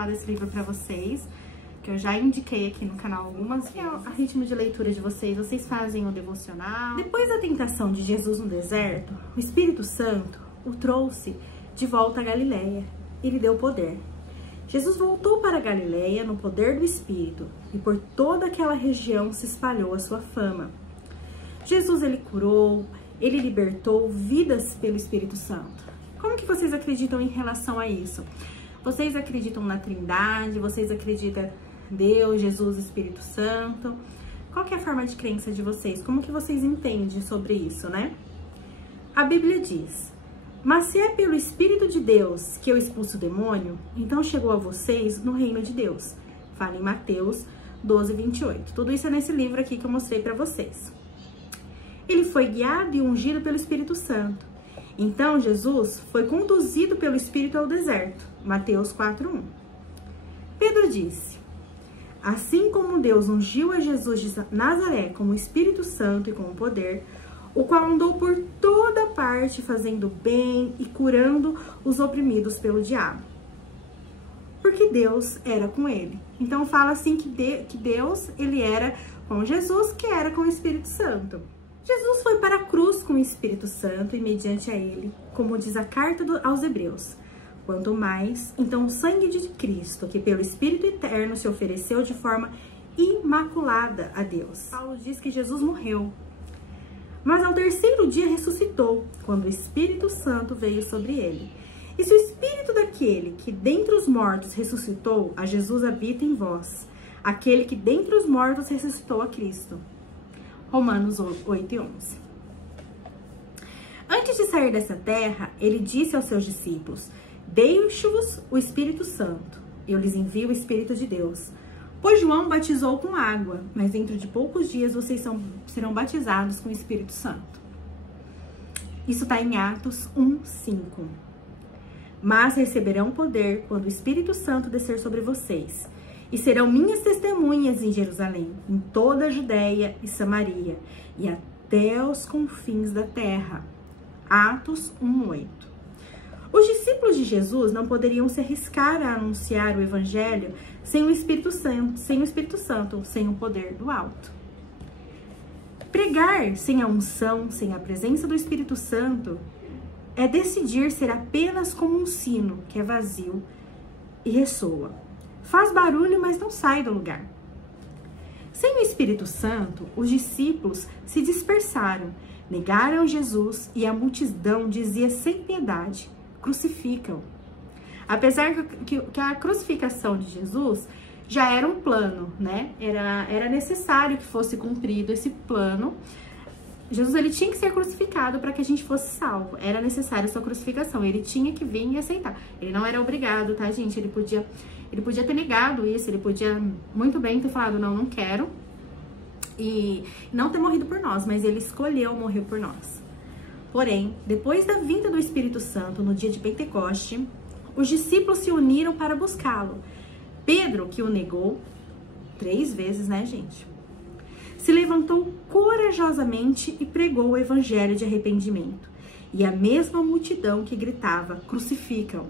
falar desse livro pra vocês, que eu já indiquei aqui no canal algumas vezes. A ritmo de leitura de vocês fazem o devocional. Depois da tentação de Jesus no deserto, o Espírito Santo o trouxe de volta a Galileia e lhe deu poder. Jesus voltou para a Galileia no poder do Espírito e por toda aquela região se espalhou a sua fama. Jesus, ele curou, ele libertou vidas pelo Espírito Santo. Como que vocês acreditam em relação a isso? Vocês acreditam na Trindade? Vocês acreditam em Deus, Jesus, Espírito Santo? Qual que é a forma de crença de vocês? Como que vocês entendem sobre isso, né? A Bíblia diz: mas se é pelo Espírito de Deus que eu expulso o demônio, então chegou a vocês no reino de Deus. Fala em Mateus 12, 28. Tudo isso é nesse livro aqui que eu mostrei para vocês. Ele foi guiado e ungido pelo Espírito Santo. Então, Jesus foi conduzido pelo Espírito ao deserto. Mateus 4:1. Pedro disse: assim como Deus ungiu a Jesus de Nazaré com o Espírito Santo e com o poder, o qual andou por toda parte fazendo bem e curando os oprimidos pelo diabo. Porque Deus era com ele. Então fala assim que Deus, ele era com Jesus, que era com o Espírito Santo. Jesus foi para a cruz com o Espírito Santo e mediante a ele, como diz a carta aos Hebreus. Quanto mais, então o sangue de Cristo, que pelo Espírito eterno se ofereceu de forma imaculada a Deus. Paulo diz que Jesus morreu, mas ao terceiro dia ressuscitou, quando o Espírito Santo veio sobre ele. E se o Espírito daquele que dentre os mortos ressuscitou a Jesus habita em vós, aquele que dentre os mortos ressuscitou a Cristo. Romanos 8:11. Antes de sair dessa terra, ele disse aos seus discípulos: deixo-vos o Espírito Santo, eu lhes envio o Espírito de Deus. Pois João batizou com água, mas dentro de poucos dias vocês serão batizados com o Espírito Santo. Isso está em Atos 1:5. Mas receberão poder quando o Espírito Santo descer sobre vocês, e serão minhas testemunhas em Jerusalém, em toda a Judéia e Samaria, e até os confins da terra. Atos 1:8. Os discípulos de Jesus não poderiam se arriscar a anunciar o Evangelho sem o Espírito Santo, sem o poder do alto. Pregar sem a unção, sem a presença do Espírito Santo, é decidir ser apenas como um sino que é vazio e ressoa. Faz barulho, mas não sai do lugar. Sem o Espírito Santo, os discípulos se dispersaram, negaram Jesus e a multidão dizia sem piedade: crucificam. Apesar que a crucificação de Jesus já era um plano, né? Era necessário que fosse cumprido esse plano. Jesus, ele tinha que ser crucificado para que a gente fosse salvo. Era necessário a sua crucificação. Ele tinha que vir e aceitar. Ele não era obrigado, tá, gente? Ele podia ter negado isso. Ele podia muito bem ter falado: não quero. E não ter morrido por nós. Mas ele escolheu morrer por nós. Porém, depois da vinda do Espírito Santo, no dia de Pentecoste, os discípulos se uniram para buscá-lo. Pedro, que o negou 3 vezes, né, gente? Se levantou corajosamente e pregou o evangelho de arrependimento. E a mesma multidão que gritava: crucificam.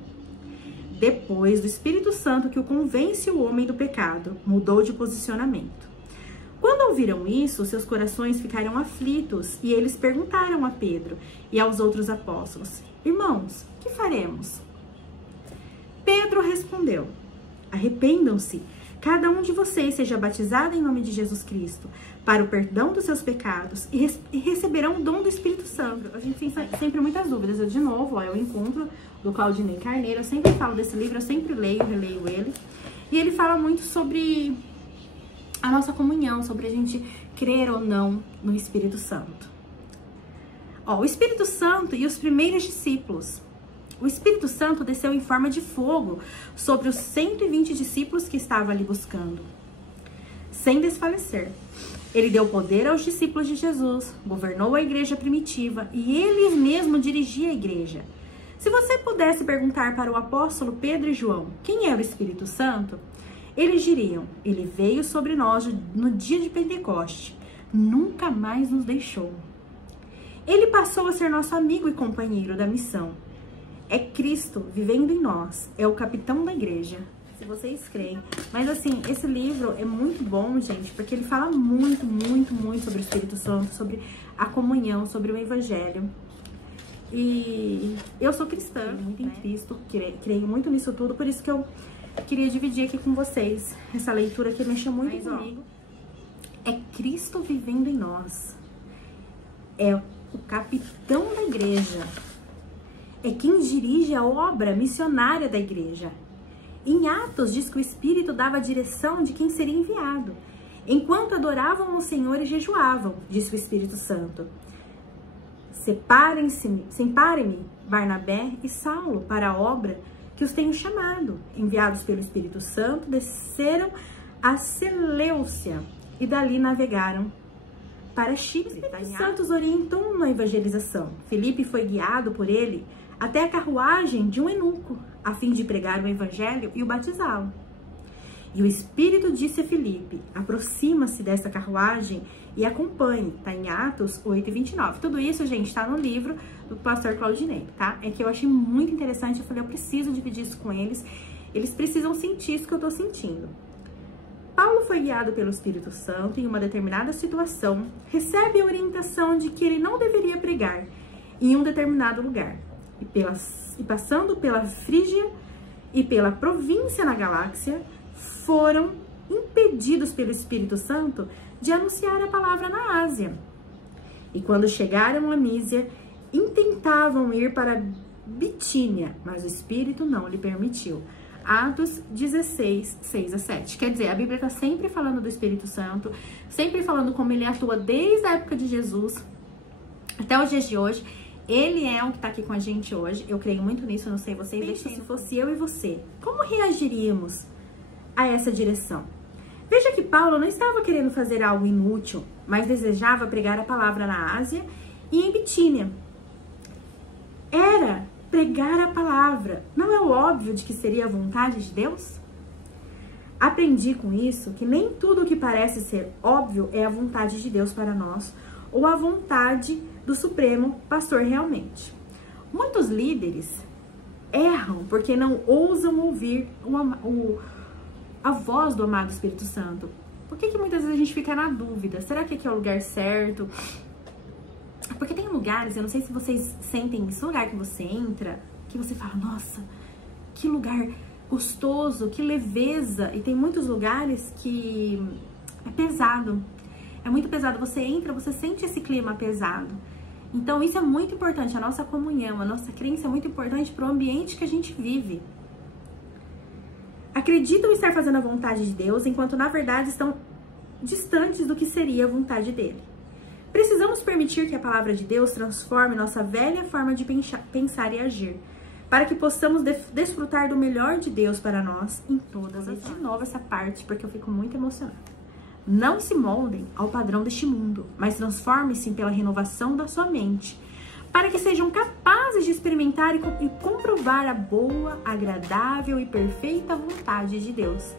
Depois do Espírito Santo que o convence o homem do pecado, mudou de posicionamento. Quando ouviram isso, seus corações ficaram aflitos e eles perguntaram a Pedro e aos outros apóstolos: irmãos, que faremos? Pedro respondeu: arrependam-se, cada um de vocês seja batizado em nome de Jesus Cristo para o perdão dos seus pecados e receberão o dom do Espírito Santo. A gente tem sempre muitas dúvidas. Eu, de novo, é o encontro do Claudinei Carneiro. Eu sempre falo desse livro, eu sempre releio ele. E ele fala muito sobre a nossa comunhão, sobre a gente crer ou não no Espírito Santo. O Espírito Santo e os primeiros discípulos. O Espírito Santo desceu em forma de fogo sobre os 120 discípulos que estavam ali buscando, sem desfalecer. Ele deu poder aos discípulos de Jesus, governou a igreja primitiva e ele mesmo dirigia a igreja. Se você pudesse perguntar para o apóstolo Pedro e João quem é o Espírito Santo, eles diriam: ele veio sobre nós no dia de Pentecoste, nunca mais nos deixou. Ele passou a ser nosso amigo e companheiro da missão. É Cristo vivendo em nós, é o capitão da igreja. se vocês creem. Mas assim, esse livro é muito bom, gente, porque ele fala muito, muito, muito sobre o Espírito Santo, sobre a comunhão, sobre o Evangelho. E eu sou cristã, muito em Cristo, creio muito nisso tudo, por isso que eu queria dividir aqui com vocês essa leitura que mexeu muito comigo. É Cristo vivendo em nós. É o capitão da igreja. É quem dirige a obra missionária da igreja. Em Atos diz que o Espírito dava a direção de quem seria enviado. Enquanto adoravam o Senhor e jejuavam, disse o Espírito Santo. Separem-me, Barnabé e Saulo, para a obra que os tenho chamado. Enviados pelo Espírito Santo, desceram a Seleucia e dali navegaram para Chipre. Os santos orientam na evangelização. Filipe foi guiado por ele até a carruagem de um eunuco, a fim de pregar o evangelho e o batizá-lo. E o Espírito disse a Filipe, aproxima-se dessa carruagem e acompanhe. Tá em Atos 8:29. Tudo isso, gente, tá no livro do pastor Claudinei, tá? É que eu achei muito interessante, eu falei, eu preciso dividir isso com eles. Eles precisam sentir isso que eu tô sentindo. Paulo foi guiado pelo Espírito Santo em uma determinada situação, recebe a orientação de que ele não deveria pregar em um determinado lugar. E passando pela Frígia e pela província na Galáxia, foram impedidos pelo Espírito Santo de anunciar a palavra na Ásia. E quando chegaram a Mísia, intentavam ir para Bitínia, mas o Espírito não lhe permitiu. Atos 16, 6-7. Quer dizer, a Bíblia está sempre falando do Espírito Santo, sempre falando como ele atua desde a época de Jesus até os dias de hoje. Ele é o que está aqui com a gente hoje. Eu creio muito nisso, não sei vocês. Se fosse eu e você, como reagiríamos a essa direção? Veja que Paulo não estava querendo fazer algo inútil, mas desejava pregar a palavra na Ásia e em Bitínia. Era pregar a palavra. Não é o óbvio de que seria a vontade de Deus? Aprendi com isso que nem tudo o que parece ser óbvio é a vontade de Deus para nós ou a vontade do Supremo Pastor realmente. Muitos líderes erram porque não ousam ouvir a voz do amado Espírito Santo. Por que muitas vezes a gente fica na dúvida? Será que aqui é o lugar certo? Porque tem lugares, eu não sei se vocês sentem esse lugar que você entra, que você fala, nossa, que lugar gostoso, que leveza. E tem muitos lugares que é pesado. É muito pesado. Você entra, você sente esse clima pesado. Então isso é muito importante. A nossa comunhão, a nossa crença é muito importante para o ambiente que a gente vive. Acreditam estar fazendo a vontade de Deus, enquanto na verdade estão distantes do que seria a vontade dele. Precisamos permitir que a palavra de Deus transforme nossa velha forma de pensar e agir, para que possamos desfrutar do melhor de Deus para nós em todas as áreas. De novo essa parte, porque eu fico muito emocionada. Não se moldem ao padrão deste mundo, mas transformem-se pela renovação da sua mente, para que sejam capazes de experimentar e comprovar a boa, agradável e perfeita vontade de Deus.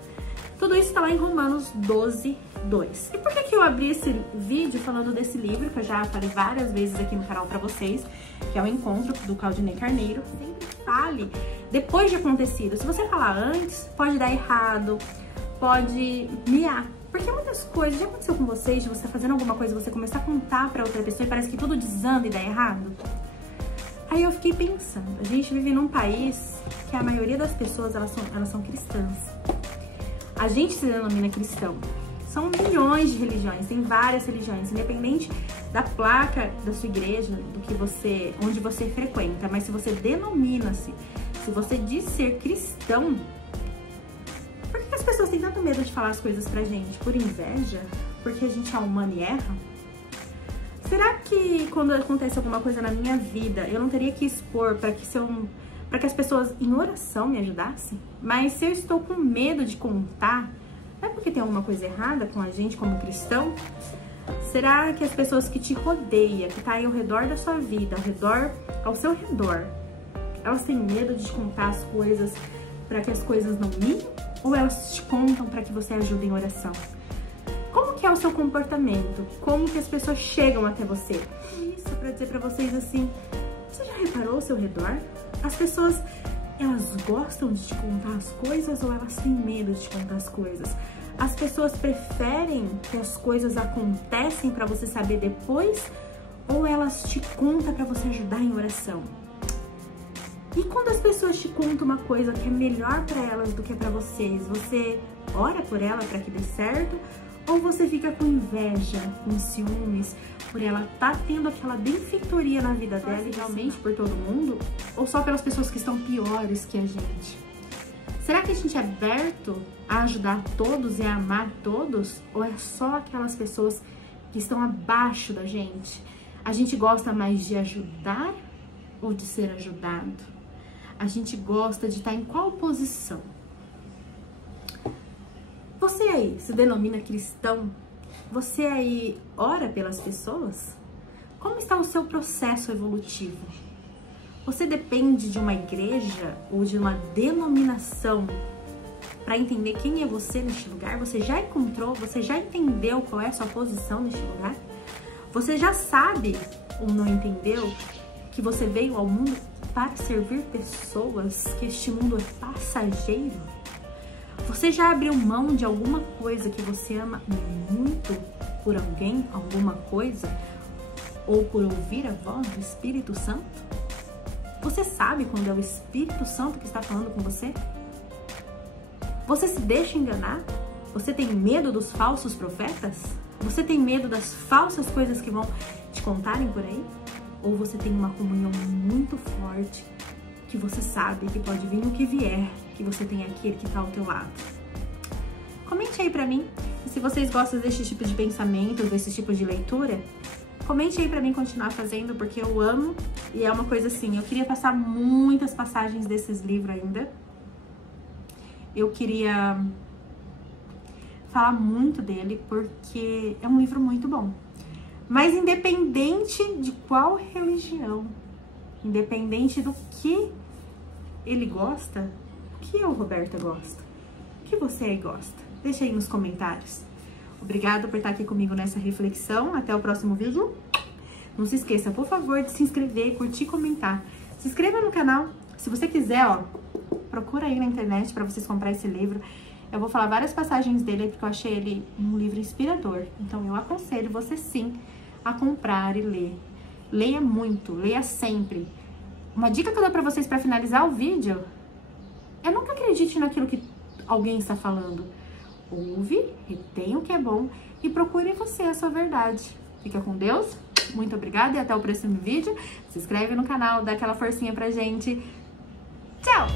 Tudo isso está lá em Romanos 12, 2. E por que eu abri esse vídeo falando desse livro, que eu já falei várias vezes aqui no canal pra vocês, que é o Encontro, do Claudinei Carneiro. Sempre fale depois de acontecido. Se você falar antes, pode dar errado, pode miar. Porque muitas coisas, já aconteceu com vocês, de você estar fazendo alguma coisa, você começar a contar pra outra pessoa e parece que tudo desanda e dá errado? Aí eu fiquei pensando, a gente vive num país que a maioria das pessoas, elas são cristãs. A gente se denomina cristão. São milhões de religiões, tem várias religiões, independente da placa da sua igreja, onde você frequenta. Mas se você denomina-se, se você diz ser cristão, por que as pessoas têm tanto medo de falar as coisas pra gente? Por inveja? Porque a gente é humano e erra? Será que quando acontece alguma coisa na minha vida, eu não teria que expor para que as pessoas em oração me ajudassem? Mas se eu estou com medo de contar, é porque tem alguma coisa errada com a gente como cristão? Será que as pessoas que te rodeiam, que tá aí ao redor da sua vida, ao seu redor, elas têm medo de te contar as coisas para que as coisas não minhem? Ou elas te contam para que você ajude em oração? Como que é o seu comportamento? Como que as pessoas chegam até você? Isso para dizer para vocês assim, você já reparou ao seu redor? As pessoas Elas gostam de te contar as coisas ou elas têm medo de te contar as coisas? As pessoas preferem que as coisas acontecem para você saber depois ou elas te contam para você ajudar em oração? E quando as pessoas te contam uma coisa que é melhor para elas do que para vocês, você ora por ela para que dê certo? Ou você fica com inveja, com ciúmes, por ela tá tendo aquela benfeitoria na vida dela e realmente por todo mundo? Ou só pelas pessoas que estão piores que a gente? Será que a gente é aberto a ajudar todos e a amar todos? Ou é só aquelas pessoas que estão abaixo da gente? A gente gosta mais de ajudar ou de ser ajudado? A gente gosta de estar em qual posição? Você aí se denomina cristão? Você aí ora pelas pessoas? Como está o seu processo evolutivo? Você depende de uma igreja ou de uma denominação para entender quem é você neste lugar? Você já encontrou? Você já entendeu qual é a sua posição neste lugar? Você já sabe ou não entendeu que você veio ao mundo para servir pessoas, que este mundo é passageiro? Você já abriu mão de alguma coisa que você ama muito por alguém, alguma coisa? Ou por ouvir a voz do Espírito Santo? Você sabe quando é o Espírito Santo que está falando com você? Você se deixa enganar? Você tem medo dos falsos profetas? Você tem medo das falsas coisas que vão te contarem por aí? Ou você tem uma comunhão muito forte, que você sabe que pode vir o que vier, que você tem aquele que está ao teu lado? Comente aí pra mim. E se vocês gostam desse tipo de pensamento, desse tipo de leitura, comente aí pra mim continuar fazendo, porque eu amo. E é uma coisa assim, eu queria passar muitas passagens desses livros ainda. Eu queria falar muito dele, porque é um livro muito bom. Mas independente de qual religião, independente do que ele gosta, o que eu, Roberta, gosto? O que você aí gosta? Deixa aí nos comentários. Obrigada por estar aqui comigo nessa reflexão. Até o próximo vídeo. Não se esqueça, por favor, de se inscrever, curtir e comentar. Se inscreva no canal. Se você quiser, ó, procura aí na internet para vocês comprar esse livro. Eu vou falar várias passagens dele, porque eu achei ele um livro inspirador. Então, eu aconselho você sim a comprar e ler. Leia muito, leia sempre. Uma dica que eu dou pra vocês pra finalizar o vídeo é nunca acredite naquilo que alguém está falando. Ouve, retém o que é bom e procure você a sua verdade. Fica com Deus, muito obrigada e até o próximo vídeo. Se inscreve no canal, dá aquela forcinha pra gente. Tchau!